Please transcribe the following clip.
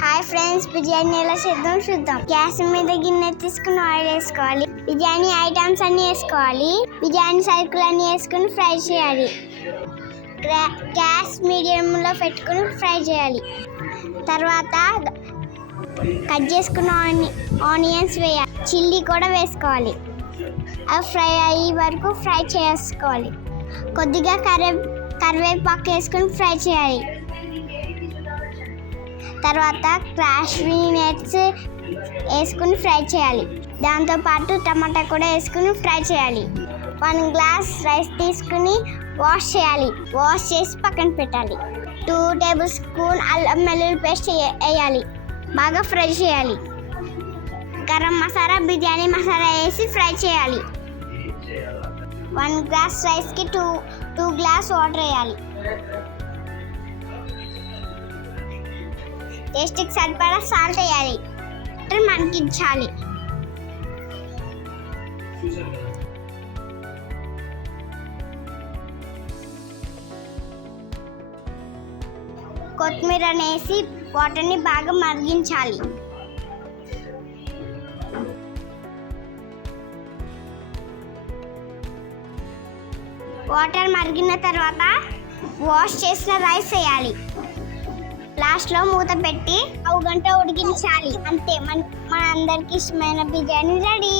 Hi friends, biryani ఎలా చేద్దాం చూద్దాం. గ్యాస్ మీద గిన్నె తీసుకుని ఆయిల్ వేసుకోవాలి. బిర్యానీ ఐటమ్స్ అన్ని వేసుకోవాలి. బిర్యానీ సరుకులు అన్ని వేసుకుని ఫ్రై చేయాలి. గ్యాస్ మీడియంలో పెట్టుకుని ఫ్రై చేయాలి. తర్వాత కట్ చేసుకున్న ఆనియన్స్ వేయాలి. చిల్లీ కూడా వేసుకోవాలి. అవి ఫ్రై అయ్యే వరకు ఫ్రై చేసుకోవాలి. కొద్దిగా కరివేపాకు వేసుకుని ఫ్రై చేయాలి. తర్వాత క్రాష్వీ నట్స్ వేసుకుని ఫ్రై చేయాలి. దాంతోపాటు టమాటా కూడా వేసుకుని ఫ్రై చేయాలి. 1 గ్లాస్ రైస్ తీసుకుని వాష్ చేయాలి. వాష్ చేసి పక్కన పెట్టాలి. 2 టేబుల్ స్పూన్ అల్లం వెల్లుల్లి పేస్ట్ వేయాలి. బాగా ఫ్రై చేయాలి. గరం మసాలా, బిర్యానీ మసాలా వేసి ఫ్రై చేయాలి. 1 గ్లాస్ రైస్కి 2 గ్లాస్ వాటర్ వేయాలి. టేస్ట్కి సరిపడా సాల్ట్ వేయాలి. మరిగించాలి. కొత్తిమీర వేసి వాటర్ని బాగా మరిగించాలి. వాటర్ మరిగిన తర్వాత వాష్ చేసిన రైస్ వేయాలి. లాస్ట్లో మూత పెట్టి 1 గంట ఉడికించాలి. అంతే, మన అందరికి ఇష్టమైన బిర్యానీ రెడీ.